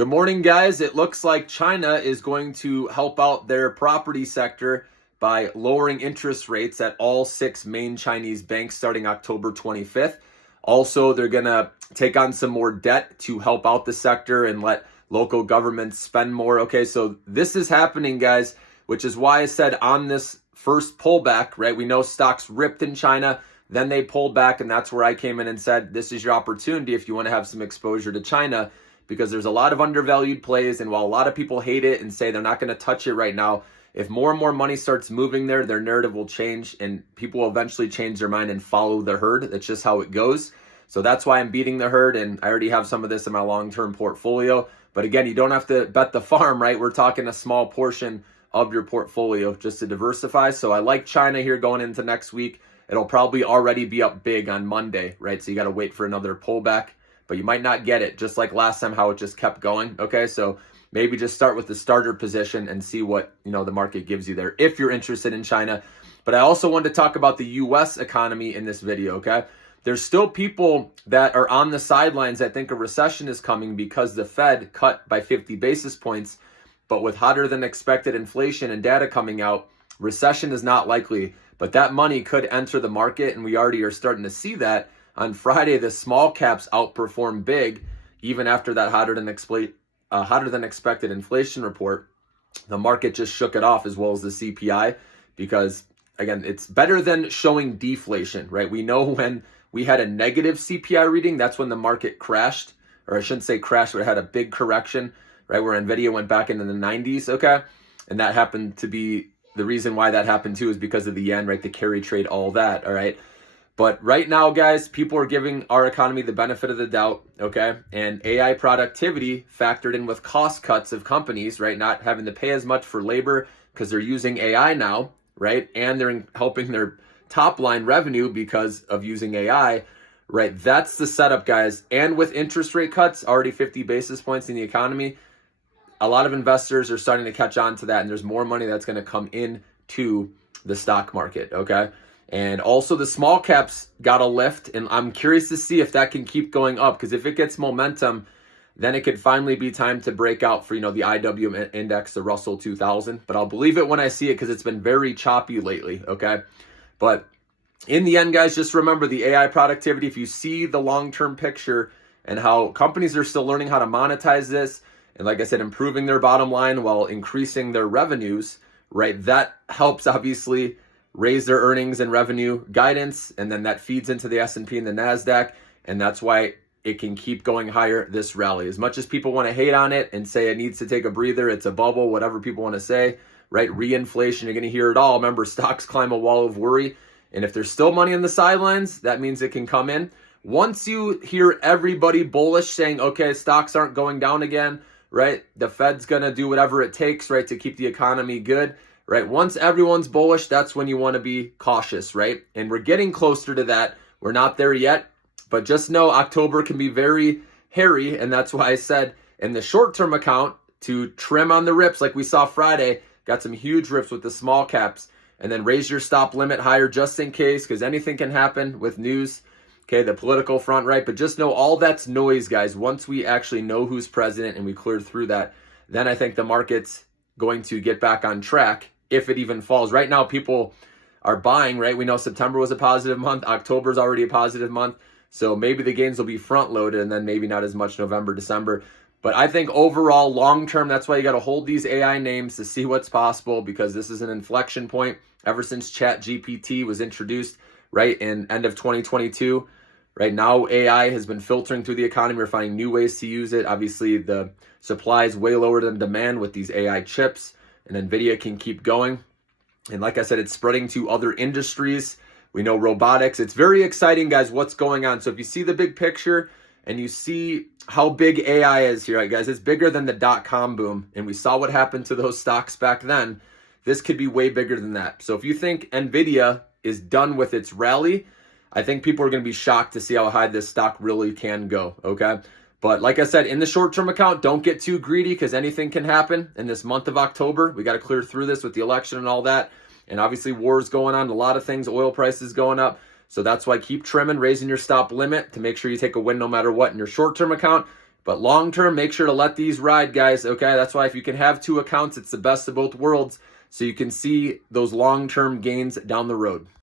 Good morning, guys. It looks like China is going to help out their property sector by lowering interest rates at all 6 main Chinese banks starting October 25th. Also, they're going to take on some more debt to help out the sector and let local governments spend more. Okay, so this is happening, guys, which is why I said on this first pullback, right? We know stocks ripped in China, then they pulled back, and that's where I came in and said, this is your opportunity if you want to have some exposure to China, because there's a lot of undervalued plays, and while a lot of people hate it and say they're not going to touch it right now, if more and more money starts moving there, their narrative will change and people will eventually change their mind and follow the herd. That's just how it goes. So that's why I'm beating the herd, and I already have some of this in my long-term portfolio. But again, you don't have to bet the farm, right? We're talking a small portion of your portfolio just to diversify. So I like China here going into next week. It'll probably already be up big on Monday, right? So you got to wait for another pullback, but you might not get it, just like last time how it just kept going. Okay, so maybe just start with the starter position and see what the market gives you there if you're interested in China. But I also wanted to talk about the US economy in this video. Okay, there's still people that are on the sidelines that think a recession is coming because the Fed cut by 50 basis points, but with hotter than expected inflation and data coming out, recession is not likely, but that money could enter the market, and we already are starting to see that. On Friday, the small caps outperformed big, even after that hotter than expected inflation report. The market just shook it off, as well as the CPI, because again, it's better than showing deflation, right? We know when we had a negative CPI reading, that's when the market crashed, or I shouldn't say crashed, but it had a big correction, right? Where Nvidia went back into the 90s, okay? And that happened to be the reason why that happened too, is because of the yen, right? The carry trade, all that, all right? But right now, guys, people are giving our economy the benefit of the doubt, okay? And AI productivity factored in with cost cuts of companies, right? Not having to pay as much for labor because they're using AI now, right? And they're helping their top line revenue because of using AI, right? That's the setup, guys. And with interest rate cuts, already 50 basis points in the economy, a lot of investors are starting to catch on to that, and there's more money that's going to come into the stock market, okay? And also the small caps got a lift, and I'm curious to see if that can keep going up, because if it gets momentum, then it could finally be time to break out for, the IWM index, the Russell 2000. But I'll believe it when I see it, because it's been very choppy lately, okay? But in the end, guys, just remember the AI productivity. If you see the long-term picture and how companies are still learning how to monetize this, and like I said, improving their bottom line while increasing their revenues, right? That helps obviously raise their earnings and revenue guidance, and then that feeds into the S&P and the NASDAQ, and that's why it can keep going higher this rally. As much as people want to hate on it and say it needs to take a breather, it's a bubble, whatever people want to say, right? Reinflation, you're going to hear it all. Remember, stocks climb a wall of worry, and if there's still money on the sidelines, that means it can come in. Once you hear everybody bullish saying, okay, stocks aren't going down again, right? The Fed's going to do whatever it takes, right, to keep the economy good, right? Once everyone's bullish, that's when you want to be cautious, right? And we're getting closer to that. We're not there yet, but just know October can be very hairy, and that's why I said in the short-term account to trim on the rips like we saw Friday, got some huge rips with the small caps, and then raise your stop limit higher just in case, because anything can happen with news. Okay, the political front, right? But just know all that's noise, guys. Once we actually know who's president and we clear through that, then I think the market's going to get back on track if it even falls. Right now, people are buying, right? We know September was a positive month. October is already a positive month. So maybe the gains will be front loaded and then maybe not as much November, December. But I think overall, long term, that's why you got to hold these AI names to see what's possible, because this is an inflection point ever since ChatGPT was introduced, right, in end of 2022. Right now, AI has been filtering through the economy. We're finding new ways to use it. Obviously, the supply is way lower than demand with these AI chips, and NVIDIA can keep going. And like I said, it's spreading to other industries. We know robotics. It's very exciting, guys, what's going on. So if you see the big picture and you see how big AI is here, right, guys, it's bigger than the dot-com boom. And we saw what happened to those stocks back then. This could be way bigger than that. So if you think NVIDIA is done with its rally, I think people are going to be shocked to see how high this stock really can go, okay? But like I said, in the short-term account, don't get too greedy, because anything can happen in this month of October. We got to clear through this with the election and all that. And obviously wars going on, a lot of things, oil prices going up. So that's why keep trimming, raising your stop limit to make sure you take a win no matter what in your short-term account. But long term, make sure to let these ride, guys. Okay, that's why if you can have two accounts, it's the best of both worlds, so you can see those long term gains down the road.